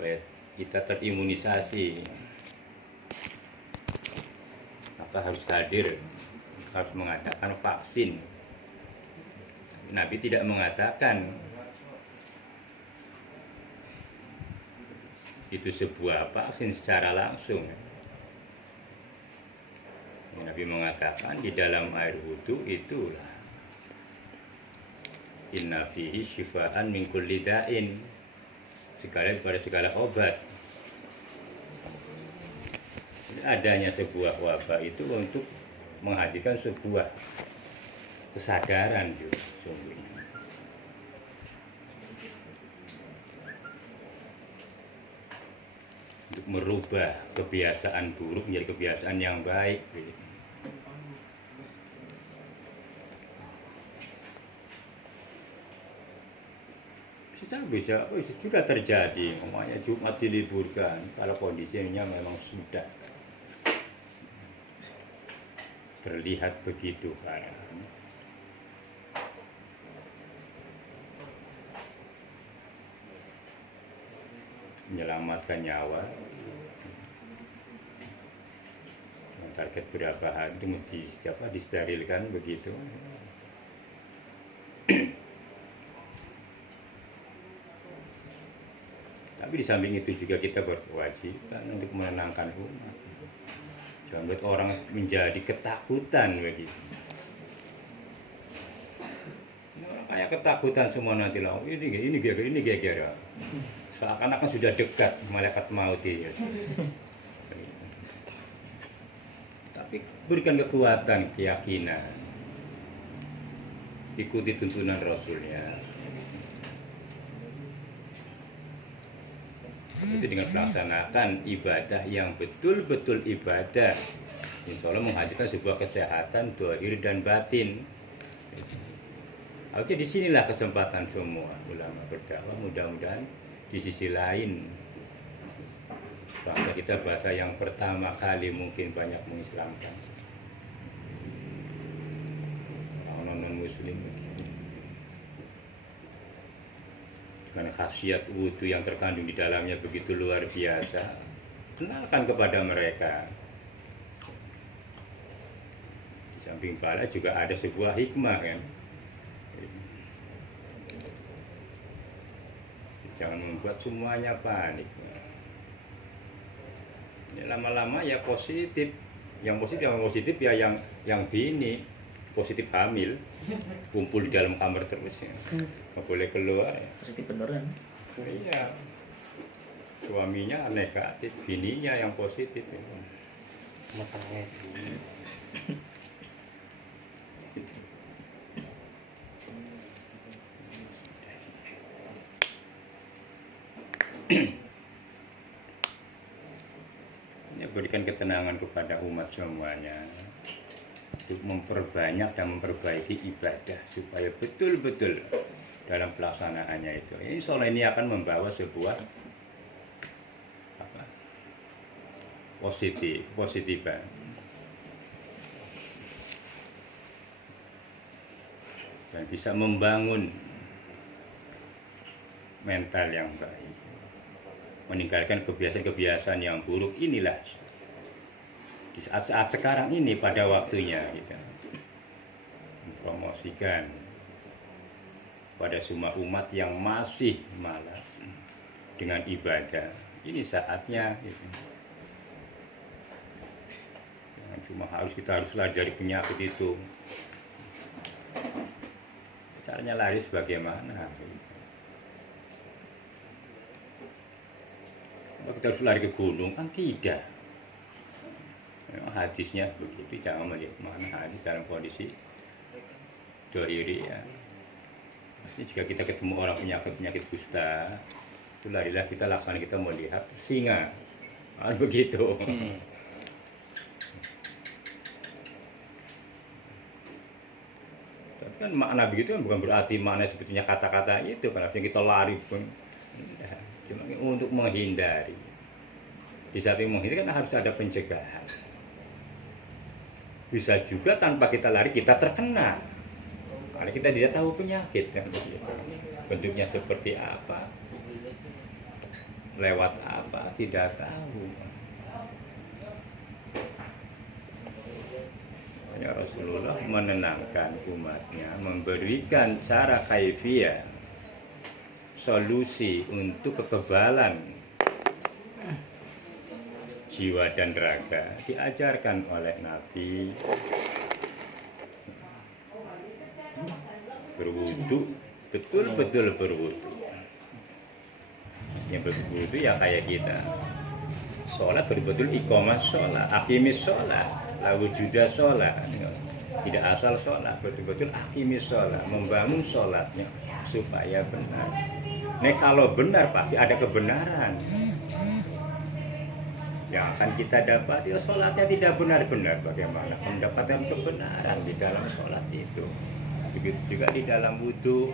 supaya kita terimunisasi. Maka harus hadir, harus mengadakan vaksin. Nabi tidak mengatakan itu sebuah vaksin secara langsung. Nabi mengatakan di dalam air wudhu itulah inna fihi syifaan min kulli da'in, pada segala obat. Adanya sebuah wabah itu untuk menghadirkan sebuah kesadaran juga sungguhnya. Untuk merubah kebiasaan buruk menjadi kebiasaan yang baik. Bisa juga terjadi, namanya Jumat diliburkan kalau kondisinya memang sudah terlihat begitu kan. Menyelamatkan nyawa, target berapa hari itu mesti disterilkan begitu. Tapi di samping itu juga kita berkewajiban untuk menenangkan umat. Jangan buat orang menjadi ketakutan begitu. Kayak ketakutan semua nanti lah. Ini gara-gara. Seakan-akan sudah dekat malaikat maut ini. Tapi berikan kekuatan, keyakinan. Ikuti tuntunan Rasulnya. Itu dengan melaksanakan ibadah yang betul-betul ibadah, insya Allah menghadirkan sebuah kesehatan zahir dan batin. Oke, disinilah kesempatan semua ulama berdakwah. Mudah-mudahan di sisi lain bahasa kita, bahasa yang pertama kali mungkin banyak mengislamkan orang non-muslim. Karena khasiat wudhu yang terkandung di dalamnya begitu luar biasa, kenalkan kepada mereka. Di samping pahala juga ada sebuah hikmah kan. Jangan membuat semuanya panik. Ya, lama-lama ya positif. Yang positif ya yang bini positif hamil, kumpul di dalam kamar terus ya. Nggak boleh keluar ya. Positif beneran. Iya. Suaminya negatif, bininya yang positif ya. Matangnya. Ya, berikan ketenangan kepada umat semuanya untuk memperbanyak dan memperbaiki ibadah supaya betul-betul dalam pelaksanaannya itu. Insya Allah ini akan membawa sebuah positifan. Dan bisa membangun mental yang baik, meninggalkan kebiasaan-kebiasaan yang buruk. Inilah di saat-saat sekarang ini pada waktunya kita mempromosikan pada semua umat yang masih malas dengan ibadah. Ini saatnya gitu. Cuma kita harus dari penyakit itu. Caranya laris bagaimana? Kita harus lari ke gunung kan tidak. Memang hadisnya begitu, jangan melihat mana hadis dalam kondisi dohiri ya. Maksudnya jika kita ketemu orang penyakit kusta, itu larilah kita lakukan, kita melihat singa, begitu. Tapi kan makna begitu kan bukan berarti makna sebetulnya kata-kata itu kan artinya kita lari pun, ya, cuma untuk menghindari. Di samping menghindari kan harus ada pencegahan. Bisa juga tanpa kita lari kita terkena, karena kita tidak tahu penyakit kan, bentuknya seperti apa. lewat apa tidak tahu. Ya Rasulullah menenangkan umatnya, memberikan cara kaifiyah, solusi untuk kekebalan jiwa dan raga, diajarkan oleh Nabi. Berwudu, betul-betul berwudu. Yang berwudu ya kayak kita. Sholat betul-betul iqamah sholat, aqimis sholat, wujudnya sholat. Tidak asal sholat, betul-betul aqimis sholat, membangun sholatnya supaya benar. Nah kalau benar pasti ada kebenaran. Yang akan kita dapat ya sholatnya tidak benar-benar, bagaimana mendapatkan kebenaran di dalam sholat itu. Begitu juga di dalam wudu.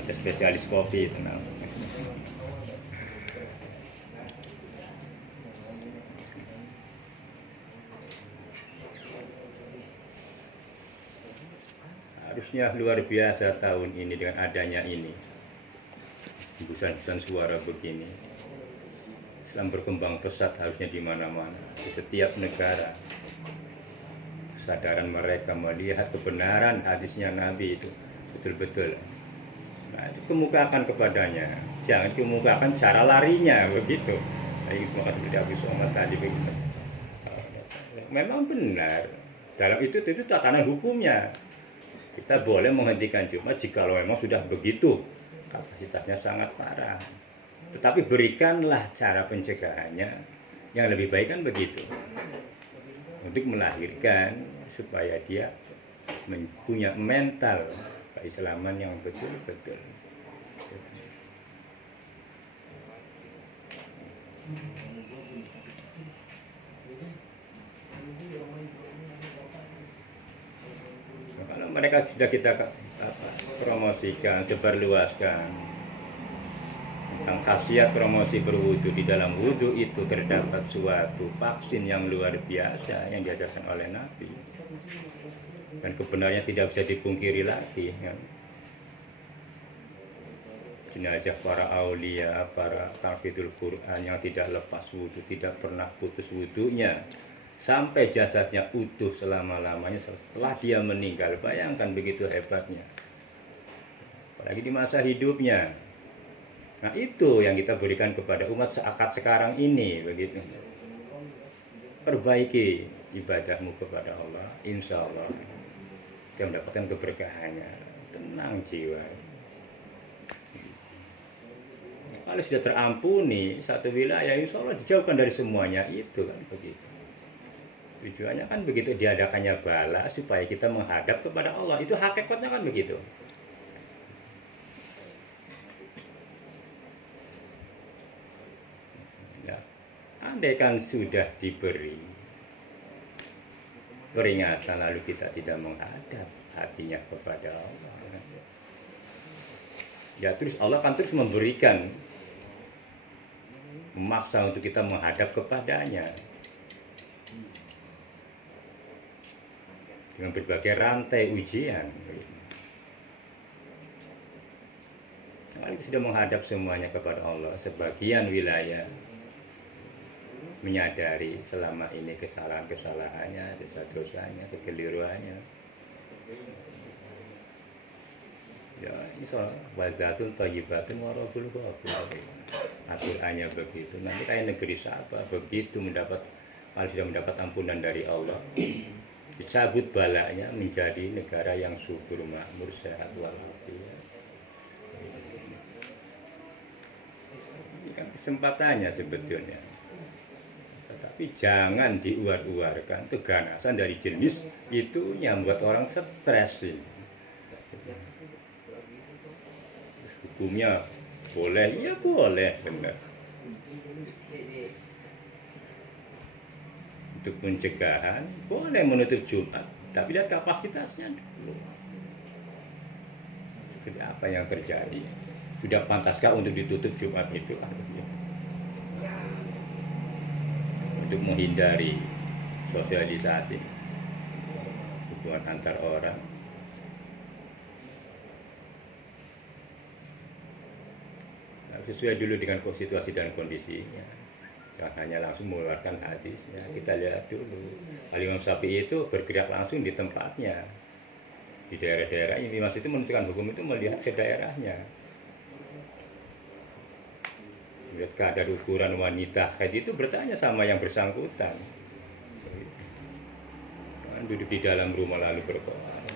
Kita spesialis kopi tenang. Harusnya luar biasa tahun ini dengan adanya ini. Hembusan-hembusan suara begini. Islam berkembang pesat harusnya di mana-mana, di setiap negara. Kesadaran mereka melihat kebenaran hadisnya Nabi itu betul-betul. Nah, itu kemukakan kepadanya. Jangan kemukakan cara larinya begitu. Maka seperti Abu Somad tadi begitu. Memang benar. Dalam itu tatanan hukumnya. Kita boleh menghentikan Jumat jika memang sudah begitu. Kapasitasnya sangat parah. Tetapi berikanlah cara pencegahannya yang lebih baik kan begitu. Untuk melahirkan supaya dia punya mental keislaman yang betul-betul. Kalau mereka sudah kita promosikan, sebarluaskan tentang khasiat promosi berwudu, di dalam wudu itu terdapat suatu vaksin yang luar biasa yang diajarkan oleh Nabi, dan kebenarannya tidak bisa dipungkiri lagi ya. Jenazah para aulia, para hafidul Quran yang tidak lepas wudu, tidak pernah putus wudunya sampai jasadnya utuh selama-lamanya setelah dia meninggal. Bayangkan begitu hebatnya, apalagi di masa hidupnya. Nah itu yang kita berikan kepada umat seakat sekarang ini begitu. Perbaiki ibadahmu kepada Allah, insya Allah kita mendapatkan keberkahannya. Tenang jiwa. Kalau sudah terampuni satu wilayah, insya Allah dijauhkan dari semuanya itu kan begitu. Tujuannya kan begitu, diadakannya bala supaya kita menghadap kepada Allah. Itu hakikatnya kan begitu. Andai kan sudah diberi peringatan lalu kita tidak menghadap hatinya kepada Allah, ya terus Allah kan terus memberikan, memaksa untuk kita menghadap kepadanya dengan berbagai rantai ujian. Kalau kita sudah menghadap semuanya kepada Allah, sebagian wilayah menyadari selama ini kesalahan-kesalahannya, dosa-dosanya, kekeliruannya. Ya, insya Allah wazatun thayyibatun warabul ghafur. Aturannya begitu. Nanti kayak negeri Saba begitu kalau sudah mendapat ampunan dari Allah, dicabut balanya menjadi negara yang subur, makmur, sehat walafiat. Ini kan kesempatannya sebetulnya. Tapi jangan diuar-uarkan keganasan dari jenis itu yang membuat orang stres. Hukumnya boleh, ya boleh, benar. Untuk pencegahan boleh menutup Jumat, tapi lihat kapasitasnya dulu. Seperti apa yang terjadi? Sudah pantaskah untuk ditutup Jumat itu? Untuk menghindari sosialisasi hubungan antar orang. sesuai dulu dengan situasi dan kondisinya. Jangan hanya langsung mengeluarkan hadis. Ya. Kita lihat dulu. Al-Imam Syafi'i itu bergerak langsung di tempatnya, di daerah-daerah ini. Maksud itu menentukan hukum itu melihat ke daerahnya. Melihat kadar ukuran wanita kayak itu, bertanya sama yang bersangkutan. Duduk di dalam rumah lalu berkoar.